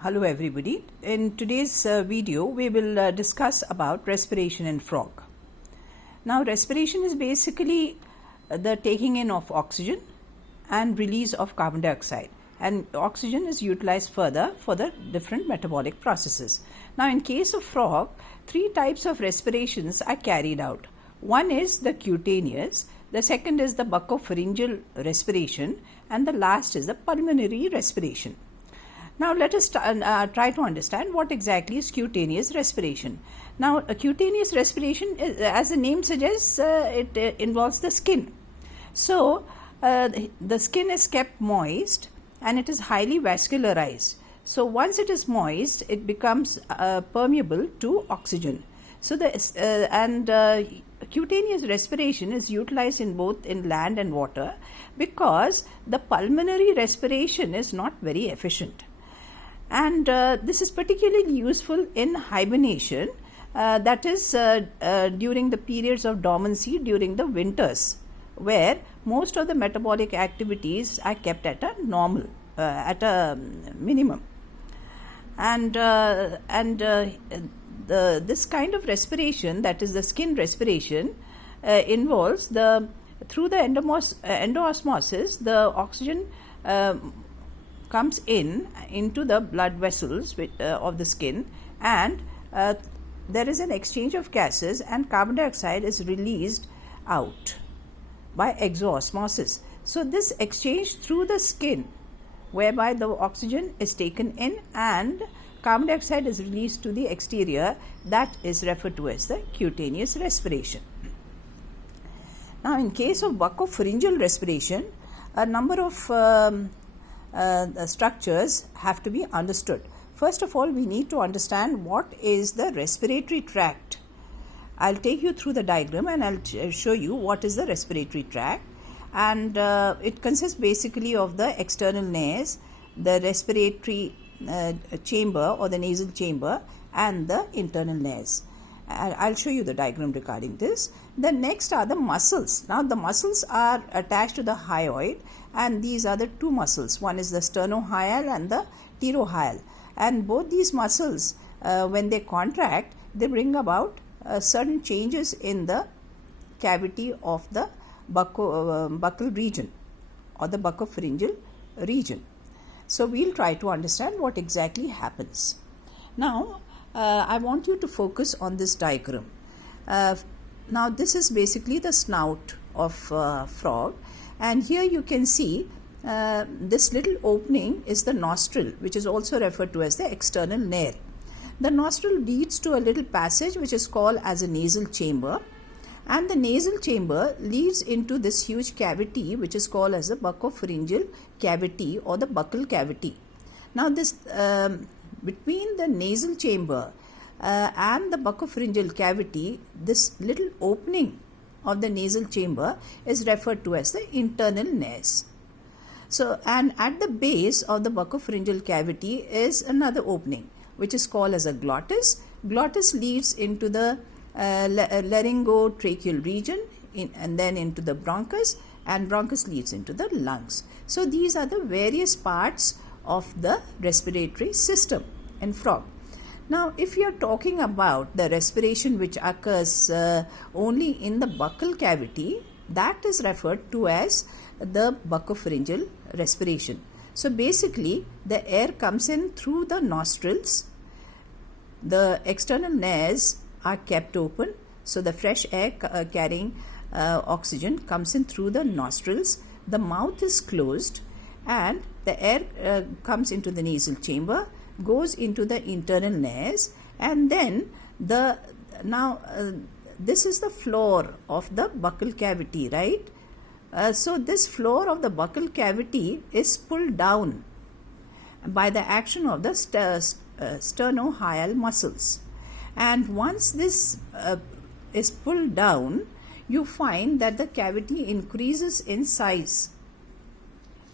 Hello everybody. In today's video we will discuss about respiration in frog. Now respiration is basically the taking in of oxygen and release of carbon dioxide, and oxygen is utilized further for the different metabolic processes. Now in case of frog, three types of respirations are carried out. One is the cutaneous, the second is the bucco-pharyngeal respiration, and the last is the pulmonary respiration. Now let us try to understand what exactly is cutaneous respiration. Now a cutaneous respiration, as the name suggests, it involves the skin. So the skin is kept moist and it is highly vascularized. So once it is moist, it becomes permeable to oxygen. So cutaneous respiration is utilized in both in land and water because the pulmonary respiration is not very efficient. And this is particularly useful in hibernation, that is during the periods of dormancy during the winters, where most of the metabolic activities are kept at a normal, at a minimum. And this kind of respiration, that is the skin respiration, involves through the endoosmosis, the oxygen comes into the blood vessels of the skin, and there is an exchange of gases and carbon dioxide is released out by exoosmosis. So this exchange through the skin, whereby the oxygen is taken in and carbon dioxide is released to the exterior, that is referred to as the cutaneous respiration. Now in case of bucco-pharyngeal respiration, a number of structures have to be understood. First of all, we need to understand what is the respiratory tract. I'll take you through the diagram and I'll show you what is the respiratory tract. And it consists basically of the external nares, the respiratory chamber or the nasal chamber, and the internal nares. I'll show you the diagram regarding this. The next are the muscles. Now the muscles are attached to the hyoid, and these are the two muscles. One is the sternohyal and the pterohyal. And both these muscles, when they contract, they bring about certain changes in the cavity of the buccal region or the bucco-pharyngeal region. So we'll try to understand what exactly happens. Now I want you to focus on this diagram. Now this is basically the snout of frog, and here you can see this little opening is the nostril, which is also referred to as the external nare. The nostril leads to a little passage which is called as a nasal chamber, and the nasal chamber leads into this huge cavity which is called as the bucco-pharyngeal cavity or the buccal cavity. Now this between the nasal chamber and the bucco-pharyngeal cavity, this little opening of the nasal chamber is referred to as the internal nares. So, and at the base of the bucco-pharyngeal cavity is another opening which is called as a glottis. Glottis leads into the laryngotracheal region and then into the bronchus, and bronchus leads into the lungs. So these are the various parts of the respiratory system in frog. Now if you are talking about the respiration which occurs only in the buccal cavity, that is referred to as the bucco-pharyngeal respiration. So basically the air comes in through the nostrils, the external nares are kept open, so the fresh air carrying oxygen comes in through the nostrils, the mouth is closed, and the air comes into the nasal chamber, goes into the internal nares, and then this is the floor of the buccal cavity, right? So this floor of the buccal cavity is pulled down by the action of the sternohyal muscles, and once this is pulled down, you find that the cavity increases in size.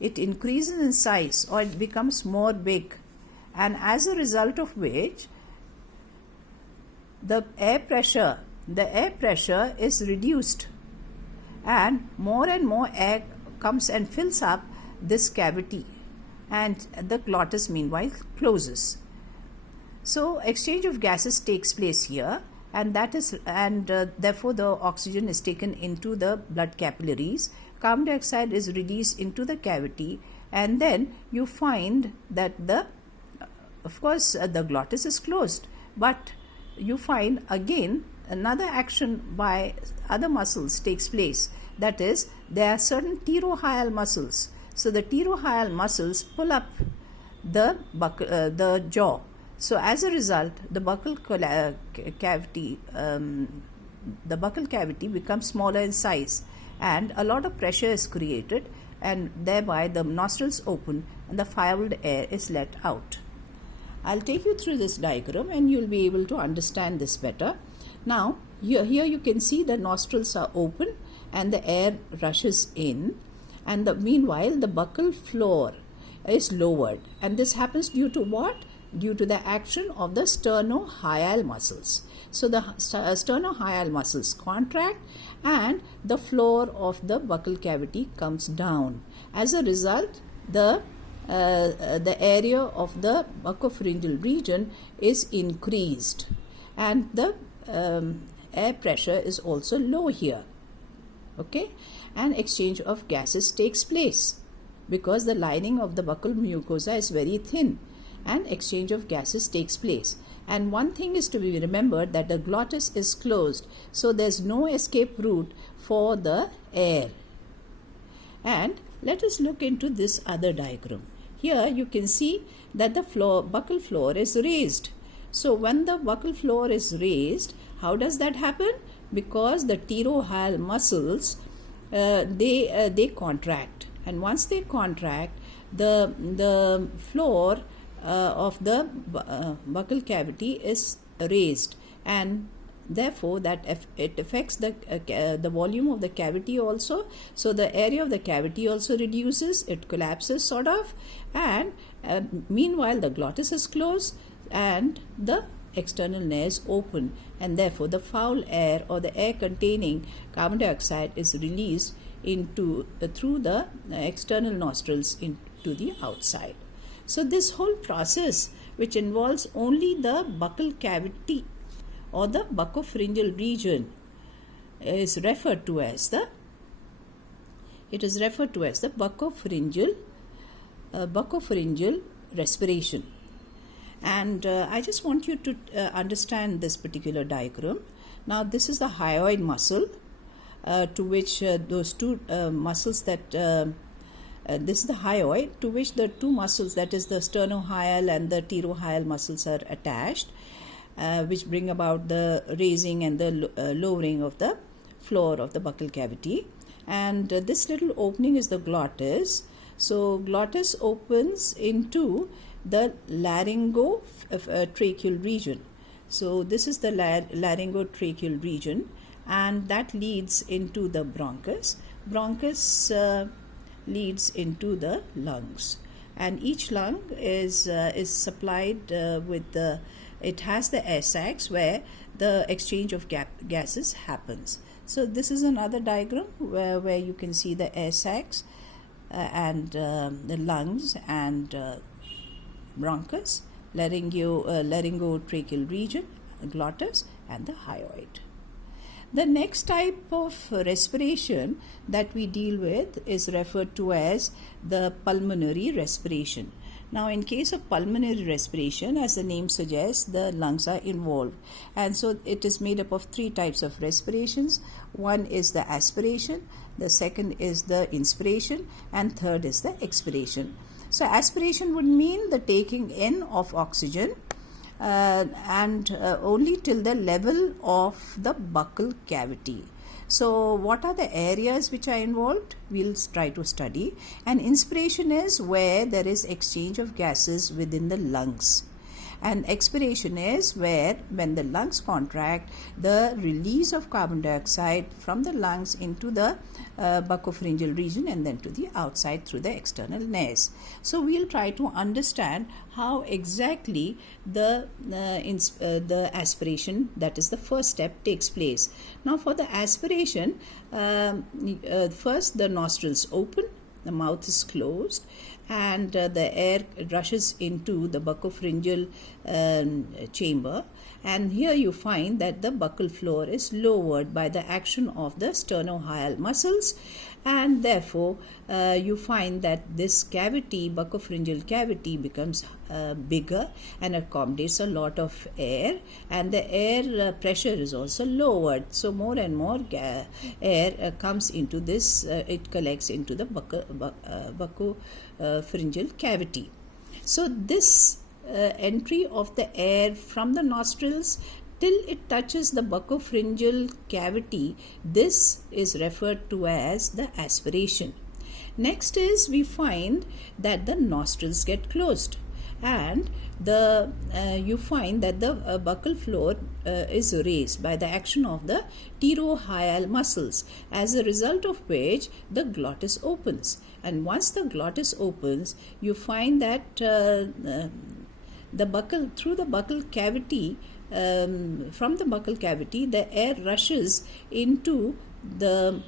It increases in size, or it becomes more big, and as a result of which the air pressure is reduced, and more air comes and fills up this cavity, and the glottis meanwhile closes. So exchange of gases takes place here, and therefore the oxygen is taken into the blood capillaries. Carbon dioxide is released into the cavity, and then you find that of course the glottis is closed, but you find again another action by other muscles takes place. That is, there are certain pterohial muscles. So the pterohial muscles pull up the jaw. So as a result, the buccal cavity becomes smaller in size, and a lot of pressure is created, and thereby the nostrils open and the fouled air is let out. I'll take you through this diagram and you'll be able to understand this better. Now, here you can see the nostrils are open and the air rushes in, and meanwhile the buccal floor is lowered, and this happens due to what? Due to the action of the sternohyal muscles. So the sternohyal muscles contract and the floor of the buccal cavity comes down. As a result, the area of the bucco-pharyngeal region is increased, and the air pressure is also low here. Okay, and exchange of gases takes place because the lining of the buccal mucosa is very thin, and exchange of gases takes place. And one thing is to be remembered, that the glottis is closed, so there's no escape route for the air. And let us look into this other diagram. Here you can see that the buccal floor is raised. So when the buccal floor is raised, how does that happen? Because the pterohial muscles they contract, and once they contract, the floor of the buccal cavity is raised, and therefore that it affects the volume of the cavity also. So the area of the cavity also reduces, it collapses sort of, and meanwhile the glottis is closed and the external nares open, and therefore the foul air or the air containing carbon dioxide is released through the external nostrils into the outside. So this whole process, which involves only the buccal cavity or the bucco-pharyngeal region, is referred to as the bucco-pharyngeal respiration. And I just want you to understand this particular diagram. Now this is the hyoid muscle, to which those two muscles that this is the hyoid, to which the two muscles, that is the sternohyal and the pterohial muscles, are attached, which bring about the raising and the lowering of the floor of the buccal cavity. And this little opening is the glottis. So glottis opens into the laryngotracheal region. So this is the laryngotracheal region, and that leads into the bronchus. Bronchus leads into the lungs, and each lung is supplied with it has the air sacs where the exchange of gases happens. So this is another diagram where you can see the air sacs and the lungs and bronchus, laryngotracheal region, glottis, and the hyoid. The next type of respiration that we deal with is referred to as the pulmonary respiration. Now, in case of pulmonary respiration, as the name suggests, the lungs are involved, and so it is made up of three types of respirations. One is the aspiration, the second is the inspiration, and third is the expiration. So aspiration would mean the taking in of oxygen and only till the level of the buccal cavity. So what are the areas which are involved? We'll try to study. And inspiration is where there is exchange of gases within the lungs. And expiration is where, when the lungs contract, the release of carbon dioxide from the lungs into the bucco-pharyngeal region and then to the outside through the external nares. So we'll try to understand how exactly the aspiration, that is the first step, takes place. Now for the aspiration, first the nostrils open, the mouth is closed, and the air rushes into the bucco-pharyngeal chamber, and here you find that the buccal floor is lowered by the action of the sternohyal muscles, and therefore you find that this cavity, bucco-pharyngeal cavity, becomes bigger and accommodates a lot of air, and the air pressure is also lowered, so more and more air comes into this, it collects into the bucco-pharyngeal cavity. So this entry of the air from the nostrils till it touches the bucco-pharyngeal cavity, this is referred to as the aspiration. Next is, we find that the nostrils get closed, and you find that the buccal floor is raised by the action of the pterohyal muscles, as a result of which the glottis opens. And once the glottis opens, you find that through the buccal cavity, from the buccal cavity, the air rushes into the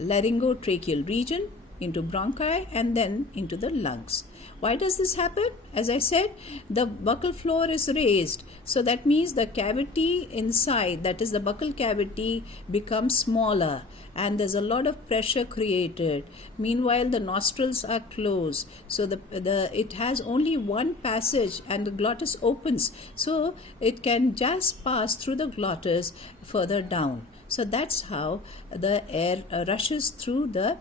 laryngotracheal region, into bronchi, and then into the lungs. Why does this happen? As I said, the buccal floor is raised, so that means the cavity inside, that is the buccal cavity, becomes smaller, and there's a lot of pressure created. Meanwhile, the nostrils are closed, so it has only one passage, and the glottis opens, so it can just pass through the glottis further down. So that's how the air rushes through the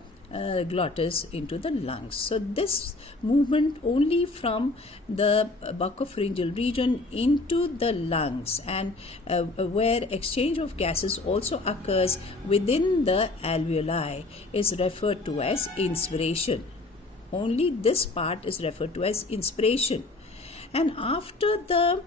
glottis into the lungs. So this movement only from the bucco-pharyngeal region into the lungs, and where exchange of gases also occurs within the alveoli, is referred to as inspiration. Only this part is referred to as inspiration. And after the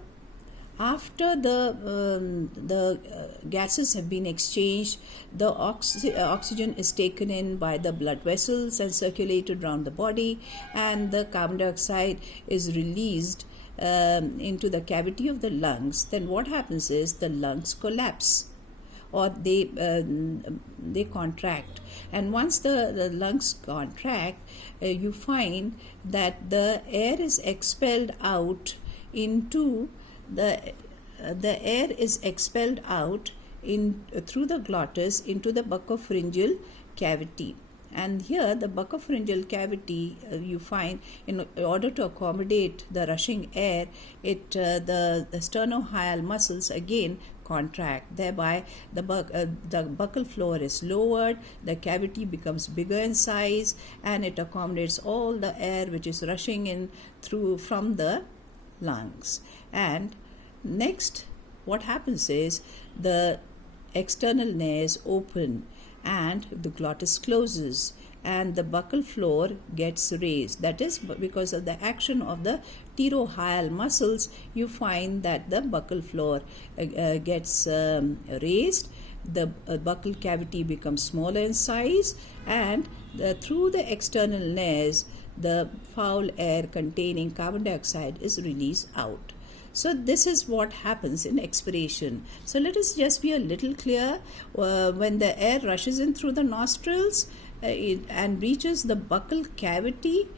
gases have been exchanged, the oxygen is taken in by the blood vessels and circulated around the body, and the carbon dioxide is released into the cavity of the lungs. Then what happens is the lungs collapse, or they contract, and once the lungs contract, you find that the air is expelled out into the air is expelled out through the glottis into the bucco-pharyngeal cavity. And here the bucco-pharyngeal cavity, you find, in order to accommodate the rushing air, the sternohyal muscles again contract, thereby the buccal floor is lowered, the cavity becomes bigger in size, and it accommodates all the air which is rushing in through from the lungs. And next, what happens is the external nares open and the glottis closes, and the buccal floor gets raised. That is because of the action of the pterohyal muscles. You find that the buccal floor gets raised, the buccal cavity becomes smaller in size, and through the external nares, the foul air containing carbon dioxide is released out. So this is what happens in expiration. So let us just be a little clear. When the air rushes in through the nostrils and reaches the buccal cavity,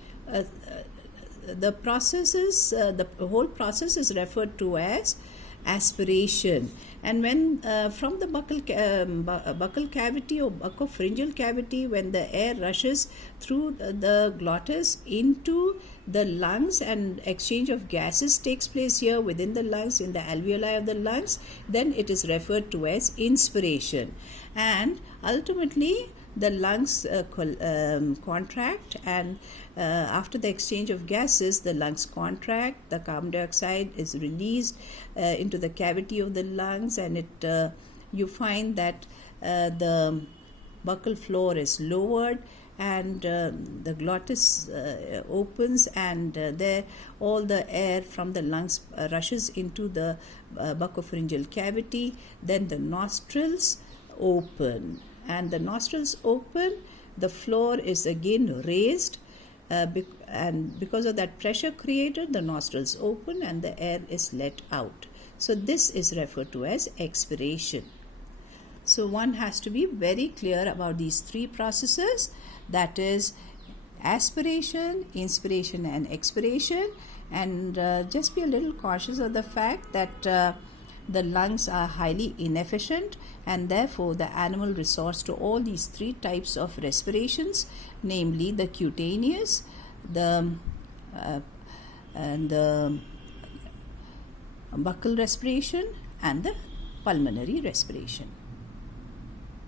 the whole process is referred to as aspiration. And when from the buccal cavity or bucco-pharyngeal cavity, when the air rushes through the glottis into the lungs and exchange of gases takes place here within the lungs, in the alveoli of the lungs, then it is referred to as inspiration. And ultimately the lungs contract, and after the exchange of gases, the lungs contract, the carbon dioxide is released into the cavity of the lungs, and you find that the buccal floor is lowered, and the glottis opens, and there all the air from the lungs rushes into the bucco-pharyngeal cavity. Then the nostrils open, and the nostrils open, the floor is again raised, and because of that pressure created, the nostrils open and the air is let out. So this is referred to as expiration. So one has to be very clear about these three processes, that is aspiration, inspiration and expiration, and just be a little cautious of the fact that the lungs are highly inefficient, and therefore the animal resorts to all these three types of respirations, namely the cutaneous, the buccal respiration and the pulmonary respiration.